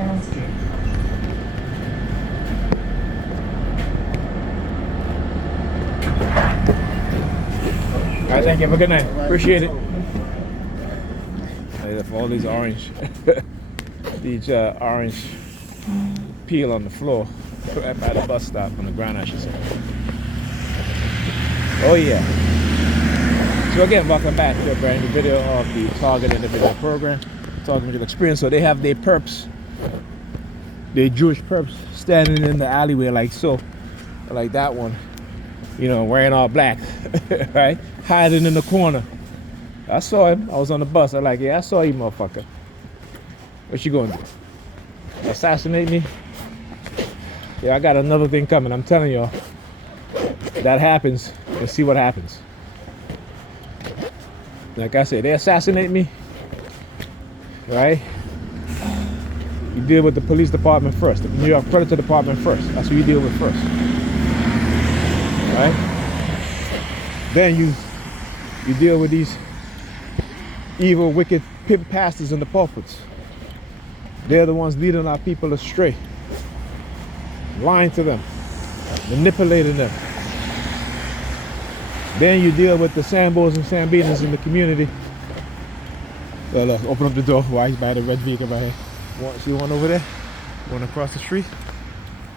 All right, thank you. Have a good night. Appreciate it. For all these orange, orange peel on the floor right by the bus stop on the ground, I should say. Oh yeah. So again, welcome back to a brand new video of the Target Individual Program, Target Individual Experience. So they have their perps, their Jewish perps, standing in the alleyway like so, like that one, you know, wearing all black, right? Hiding in the corner. I saw him. I was on the bus. I'm like, yeah, I saw you, motherfucker. What you gonna do? Assassinate me? Yeah, I got another thing coming. I'm telling y'all. That happens, and see what happens. Like I said, they assassinate me, right? You deal with the police department first, the New York Predator Department first. That's who you deal with first, right? Then you deal with these evil, wicked pimp pastors in the pulpits. They're the ones leading our people astray, lying to them, manipulating them. Then you deal with the Sambos and Sambinas in the community. Look, open up the door. Why he's by the red vehicle right here. See one over there? One across the street.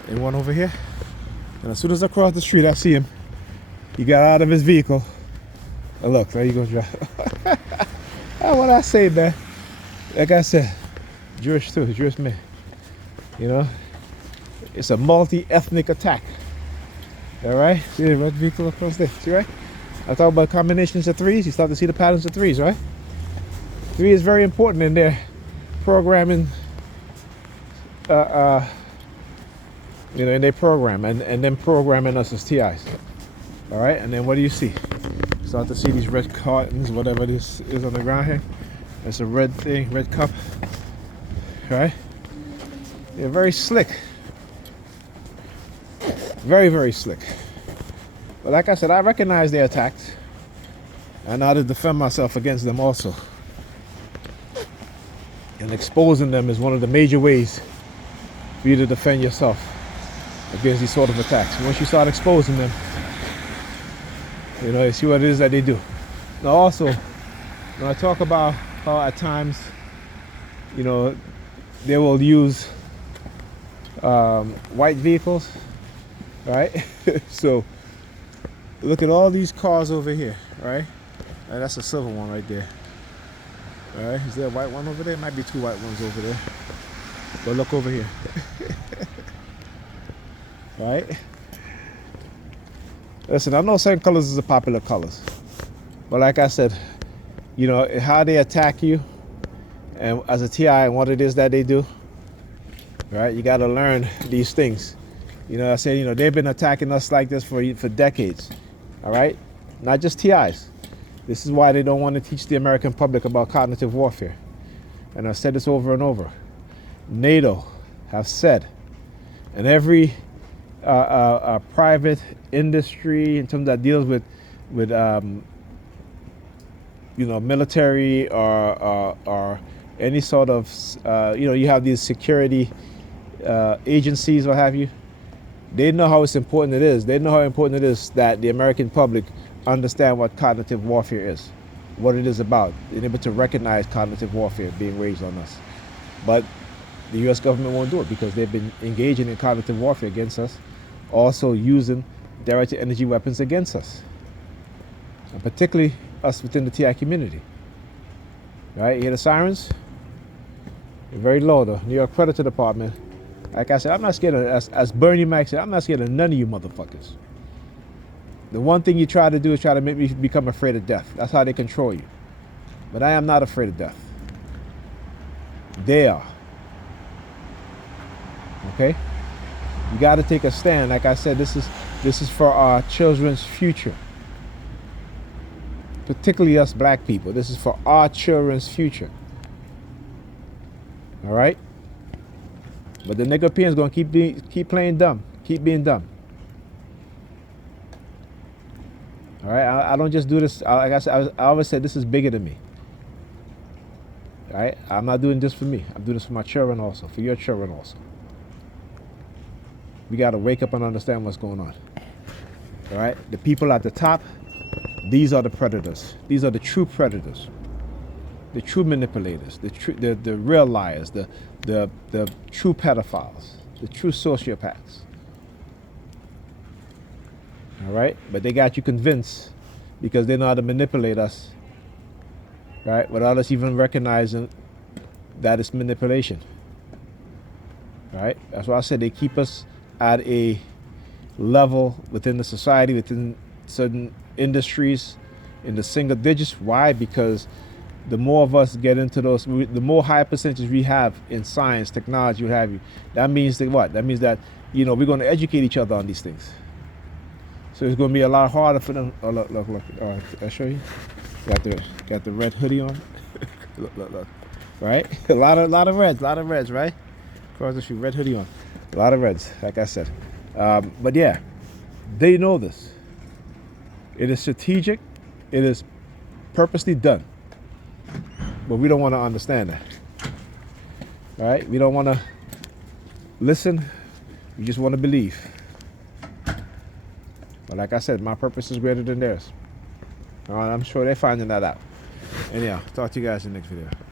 And one over here. And as soon as I cross the street, I see him. He got out of his vehicle. Oh, look, there you go, drive. What I say, man? Like I said, Jewish too, Jewish man. You know, it's a multi-ethnic attack. All right, see the red vehicle across there. See, right? I talk about combinations of threes. You start to see the patterns of threes, right? Three is very important in their programming. You know, in their program, and then programming us as TIs. All right, and then what do you see? Start to see these red cartons, whatever this is on the ground here. It's a red thing, red cup. Right? They're very slick. Very, very slick. But like I said, I recognize they attacked. I know how to defend myself against them also. And exposing them is one of the major ways for you to defend yourself against these sort of attacks. Once you start exposing them, you know, you see what it is that they do. Now also, when I talk about how at times, you know, they will use white vehicles, right? So look at all these cars over here, right? And that's a silver one right there. All right, is there a white one over there? Might be two white ones over there. But look over here. Right? Listen, I know certain colors is the popular colors. But like I said, you know, how they attack you and as a TI and what it is that they do, right? You got to learn these things. You know, I said, you know, they've been attacking us like this for decades, all right? Not just TIs. This is why they don't want to teach the American public about cognitive warfare. And I've said this over and over. NATO have said, and every private industry in terms that deals with you know, military or any sort of you know, you have these security agencies, what have you. They know how important it is. They know how important it is that the American public understand what cognitive warfare is, what it is about, being able to recognize cognitive warfare being waged on us. But the U.S. government won't do it because they've been engaging in cognitive warfare against us, also using directed energy weapons against us, and particularly us within the TI community. Right? You hear the sirens? They're very low, though. New York Predator Department. Like I said, I'm not scared of, as Bernie Mac said, I'm not scared of none of you motherfuckers. The one thing you try to do is try to make me become afraid of death. That's how they control you. But I am not afraid of death. They are. Okay? You got to take a stand. Like I said, this is for our children's future. Particularly us black people. This is for our children's future. All right? But the nigga Europeans going to keep playing dumb. Keep being dumb. All right? I don't just do this. Like I said, I always said this is bigger than me. Right? I'm not doing this for me. I'm doing this for my children also, for your children also. We got to wake up and understand what's going on. All right? The people at the top, these are the predators. These are the true predators, the true manipulators, the real liars, the true pedophiles, the true sociopaths. All right? But they got you convinced because they know how to manipulate us, right? Without us even recognizing that it's manipulation. Right? That's why I said they keep us at a level within the society, within certain industries, in the single digits. Why? Because the more of us get into those, the more high percentage we have in science, technology, what have you. That means that what? That means that, you know, we're going to educate each other on these things. So it's going to be a lot harder for them. Oh, look. All right, I'll show you. Got the red hoodie on. look. Right? a lot of reds, right? Across the street, red hoodie on. A lot of reds, like I said. But yeah, they know this. It is strategic. It is purposely done. But we don't want to understand that. All right? We don't want to listen. We just want to believe. But like I said, my purpose is greater than theirs. All right, I'm sure they're finding that out. Anyhow, talk to you guys in the next video.